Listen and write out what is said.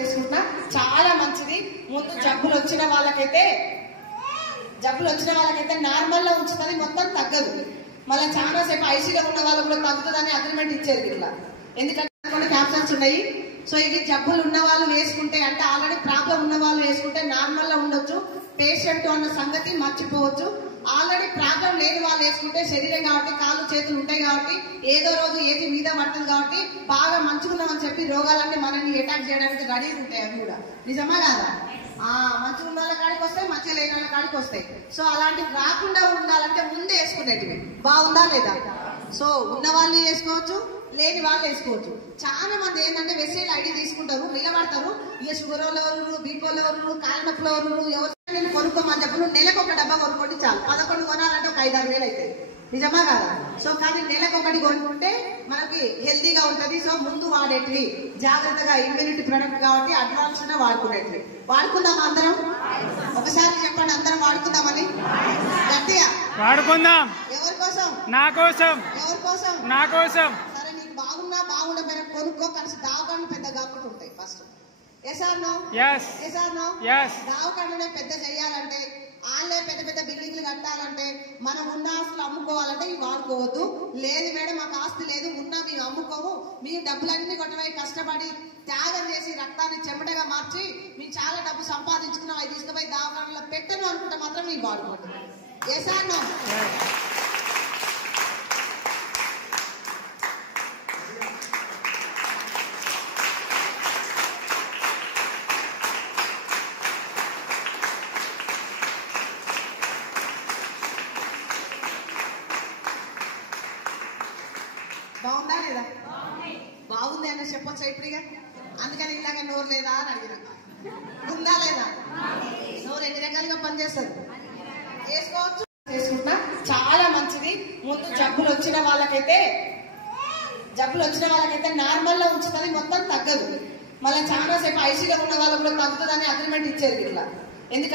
చేసుకుంటున్నా చాలా మంచిది. ముందు జబ్బులు వచ్చిన వాళ్ళకైతే నార్మల్ లో ఉంచుతుంది, మొత్తం తగ్గదు. మళ్ళీ చాలా సేపు ఐసీలో ఉన్న వాళ్ళు కూడా తగ్గుతుందని అగ్రిమెంట్ ఇచ్చారు ఇట్లా. ఎందుకంటే కొన్ని క్యాప్సూల్స్ ఉన్నాయి. సో ఇవి జబ్బులు ఉన్న వాళ్ళు వేసుకుంటే, అంటే ఆల్రెడీ ప్రాబ్లం ఉన్న వాళ్ళు వేసుకుంటే నార్మల్ లో ఉండొచ్చు, పేషెంట్ అన్న సంగతి మర్చిపోవచ్చు. ఆల్రెడీ ప్రాబ్లం లేని వాళ్ళు వేసుకుంటే శరీరం కాబట్టి, కాళ్ళు చేతులు ఉంటాయి కాబట్టి, ఏదో రోజు ఏది మీద పడుతుంది కాబట్టి బాగా మంచుకున్నామని చెప్పి రోగాలన్నీ మనల్ని అటాక్ చేయడానికి రెడీ ఉంటాయి. అవి కూడా నిజమా కాదా? మంచిగా ఉన్న వాళ్ళ కాడికి వస్తాయి, మంచిగా లేని వాళ్ళ కాడికి వస్తాయి. సో అలాంటివి రాకుండా ఉండాలంటే ముందే వేసుకునేటివి. బాగుందా లేదా? సో ఉన్న వాళ్ళు వేసుకోవచ్చు, లేని వాళ్ళు వేసుకోవచ్చు. చాలా మంది ఏంటంటే వెసేల్ ఐడి తీసుకుంటారు, నిలబడతారు. ఇక షుగర్ వాళ్ళు ఎవరు, బీపీ వాళ్ళు ఎవరు, కాళ్ళ నొప్పులు ఎవరు, ఎవరు కొనుక్కోమని చెప్పు. నెలకు ఒక డబ్బా కొనుక్కోండి చాలు. 11 కొనాలంటే ఒక 5-6 వేలు అవుతాయి. నిజమా కాదా? సో కానీ నెలకు ఒకటి కొనుక్కుంటే మనకి హెల్తీగా ఉంటుంది. సో ముందు వాడేటివి జాగ్రత్తగా, ఇమ్యూనిటీ ప్రొడక్ట్ కాబట్టి అడ్వాన్స్ గా వాడుకునేటివి. వాడుకుందాం అందరం. ఒకసారి చెప్పండి, అందరం వాడుకుందామని. గట్టిగా వాడుకుందాం. ఎవరి కోసం? నా కోసం. ఎవరి కోసం? నా కోసం. సరే, నీకు బాగున్నా బాగుండకపోయినా కొనుక్కో. కలిసి దావకాండ పెద్ద కాకుండా ఉంటాయి. ఫస్ట్ దావకాండనే పెద్ద చెయ్యాలంటే, వాళ్ళే పెద్ద పెద్ద బిల్డింగ్లు కట్టాలంటే, మనం ఉన్న ఆస్తులు అమ్ముకోవాలంటే ఇవి వాడుకోవద్దు. లేదు మేడం మాకు ఆస్తి లేదు, ఉన్నా మేము అమ్ముకోము, మేము డబ్బులన్నీ కొట్టబోయి కష్టపడి త్యాగం చేసి రక్తాన్ని చెమటగా మార్చి మేము చాలా డబ్బు సంపాదించుకున్నాం, అవి తీసుకుపోయి దావకాండలో పెట్టను అనుకుంటే మాత్రం మేము వాడుకోండి. బాగుందా లేదా? బాగుంది అని చెప్పొచ్చా ఇప్పుడు? ఇక అందుకని ఇలాగ నోరు లేదా అని అడిగిన. ఉందా లేదా? నోరు ఎన్ని రకాలుగా పనిచేస్తుంది. చేసుకోవచ్చు, చేసుకుంటా చాలా మంచిది. ముందు జబ్బులు వచ్చిన వాళ్ళకైతే నార్మల్ లో ఉంచుతుంది, మొత్తం తగ్గదు. మళ్ళీ చాలా సేపు ఐసీలో ఉన్న వాళ్ళు కూడా తగ్గుతుందని అగ్రిమెంట్ ఇచ్చారు ఇట్లా. ఎందుకంటే